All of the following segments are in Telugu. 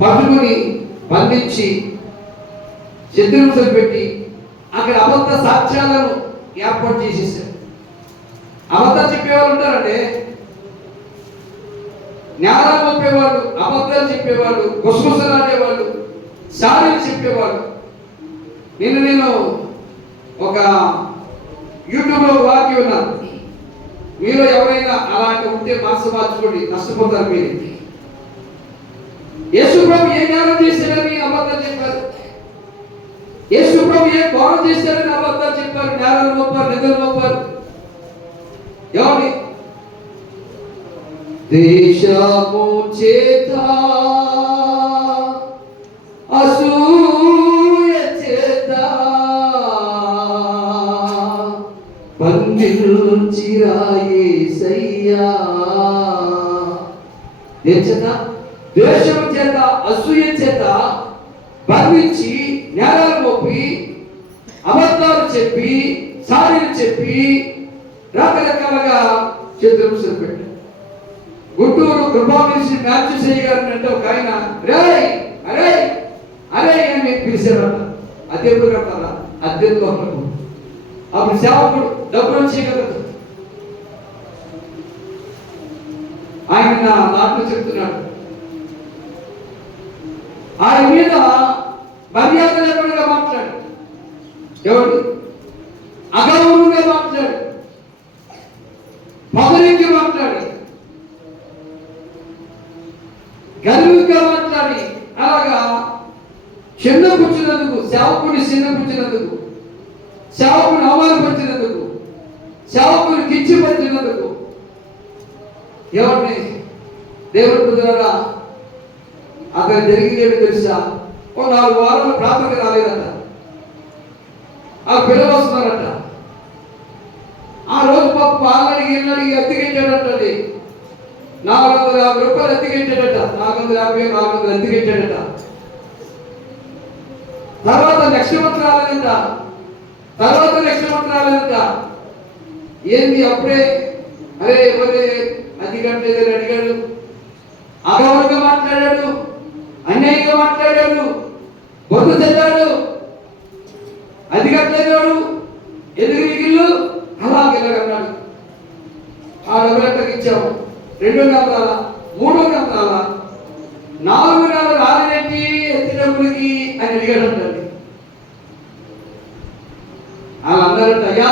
పట్టుకుని బంధించి శత్రువులు పెట్టి అక్కడ అబద్ధ సాక్ష్యాలను ఏర్పాటు చేసేసారు. అబద్ధాలు చెప్పేవాళ్ళు ఉంటారండి, జ్ఞానాలు చెప్పేవాళ్ళు, అబద్ధాలు చెప్పేవాళ్ళు, గుసగుసలు ఆడేవాళ్ళు, సారీలు చెప్పేవాళ్ళు. నేను ఒక యూట్యూబ్లో వాక్యం ఉన్నాను, మీలో ఎవరైనా అలాంటి ఉంటే మనసు మార్చుకోండి, నష్టపోతారు మీరు. యేసు ప్రభు ఏ జ్ఞానం చేశారని అబద్ధాలు చెప్పారు, యేసు ప్రభు ఏ గౌరవం చేశారని అబద్ధాలు చెప్పారు, జ్ఞానాలు మోపారు, నిధులు మోపారు. ఎవరి దేశము చేత అసూయ చేత బంధించిరా యేసయ్యా. దేశము చేత అసూయ చేత బంధించి నేరాలు మోపి అబద్ధాలు చెప్పి సారీలు చెప్పి రకరకాలుగా శత్రువులు పెట్టారు. గుంటూరు కృపామేసి మ్యాచ్ చేయగారంటే ఒక ఆయన రే అరే అరే అని పిలిచారట. అది ఎప్పుడు కట్టారా? అద్దెంతో అప్పుడు సేవకుడు డబ్బులు చేయగలదు. ఆయన నాట్లో చెప్తున్నాడు, ఆయన మీద మర్యాద లేకుండా మాట్లాడు, ఎవరు అగౌరవంగా మాట్లాడు, పగలించి మాట్లాడి, గర్వంగా మాట్లాడి, అలాగా చిన్నపుచ్చినందుకు, సేవకుని చిన్నపుచ్చినందుకు, సేవకుని అవమానపరిచినందుకు, సేవకుని కించపరిచినందుకు ఎవరిని దేవుడి ద్వారా అక్కడ జరిగిందేమి తెలుసా? ఓ 4 వారాలు ప్రార్థనకు రాలేదట, ఆ పిల్లలు వస్తున్నారట. ఆ రోజు పాప ఆలడికి ఇళ్ళడికి అద్దెకెట్టాడటండి, 450 రూపాయలు అద్దెకెట్టాడట, 450 అద్దెకెట్టాడట. తర్వాత నెక్స్ట్ మంత్ రాలేదంట, తర్వాత నెక్స్ట్ మంత్ రాలేదంట. ఏంది అప్పుడే అరే ఎవరే అది కట్టలేదని అడిగాడు, అగౌరవంగా మాట్లాడాడు, అన్యాయంగా మాట్లాడాడు, బొద్దు తెచ్చాడు, అది కట్టలేదాడు, ఎదుగు ఇల్లు అలాగెలాగన్నాడు. ఆ డబ్బులెక్కడికి ఇచ్చాము, 2 నెలలు రాలా, 3 నెలలు రాలా, 4 నెలలు రాలేదేంటి ఎత్తి డబ్బులకి అని అడిగాడంటండి. వాళ్ళు అన్నారంట, అయ్యా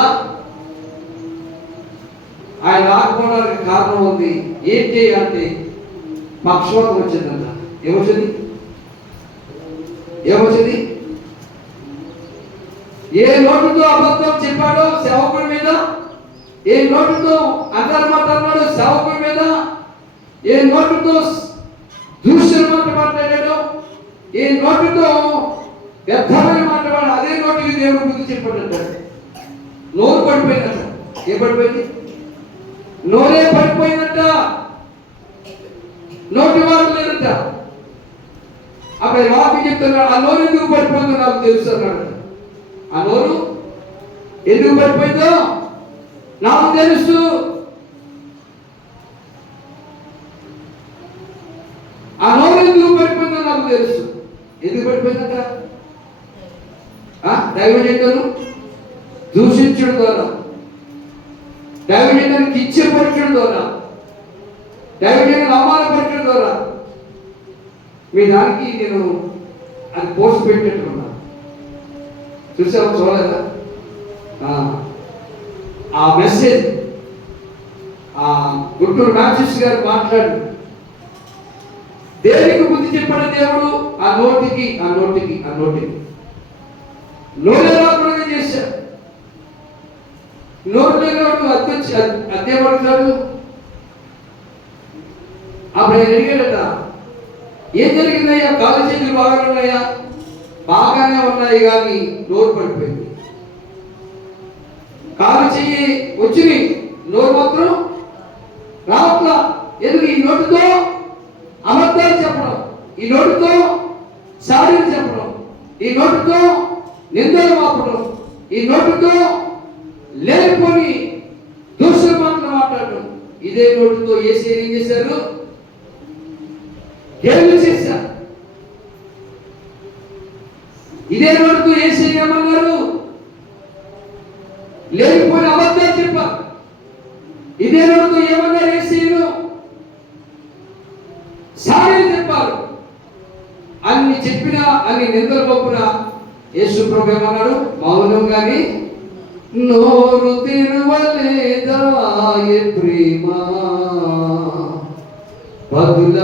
ఆయన రాకపోవడానికి కారణం ఉంది, ఏంటి అంటే పక్షవాతం వచ్చిందంట. ఏమొచ్చింది? ఏ నోటుతో అబద్ధం చెప్పాడో సేవకుడి మీద, ఏ నోటుతో అంతర్మాట అన్నాడో సేవకుడి మీద, ఏ నోటుతో దూషణ మాట మాట్లాడాడో, ఏ నోటుతో వ్యర్థమైన మాట్లాడాడు, అదే నోటికి దేవుడు బుద్ధి చెప్పాడంటాడు. నోరు పడిపోయిందట. ఏ పడిపోయింది? నోరే పడిపోయిందట, నోటి మాట లేదట. అప్పుడు వాకి చెప్తున్నాడు, ఆ నోరు ఎందుకు పడిపోయిందో నాకు తెలుసు అన్నాడు. ఆ నోరు ఎందుకు పడిపోయిందో నాకు తెలుసు. ఆ నోరు ఎందుకు పడిపోయిందో నాకు తెలుసు. ఎందుకు పడిపోయిందట? దైవజనులను దూషించడం ద్వారా, దైవజనులను కించపరచడం ద్వారా, దైవజనులను అవమానపరచడం ద్వారా. మీ దానికి నేను అది పోస్ట్ పెట్టినట్టున్నా, చూసావా? చూడలేదా? ఆ మెసేజ్ గుంటూరు మ్యాథ్యూస్ గారు మాట్లాడు, దేనికి బుద్ధి చెప్పాడు దేవుడు? ఆ నోటికి నోరు రాకుండా చేశాడు. నోరు లేనివాడు అద్దె పడతాడు. అప్పుడు ఆయన అడిగాడట, ఏం జరిగిందయ్యా? కాలు చేతులు బాగానే ఉన్నాయా? బాగానే ఉన్నాయి, కానీ నోరు పడిపోయింది. కాలు చెయ్యి వచ్చింది, నోరు మాత్రం రావట్లా. ఎందుకు? ఈ నోటితో అబద్ధాలు చెప్పడం, ఈ నోటితో సారీలు చెప్పడం, ఈ నోటితో నిందలు మాపడం, ఈ నోటితో లేనిపోని దూషణ మాటలు మాట్లాడడం. ఇదే నోటితో యేసు ఏం చేశారు? గేలు చేశారు. ఇదే వరకు యేసు ఏమన్నారు? లేనిపోయిన అబద్ధాలు చెప్పారు. ఇదే వరకు ఏమన్నారు? యేసును సారీలు చెప్పారు. అన్ని చెప్పినా అన్ని నిందల వైపున యేసు ప్రభు ఏమన్నాడు? మౌనంగాని నోరు తెరవలేదా ప్రేమ పదుల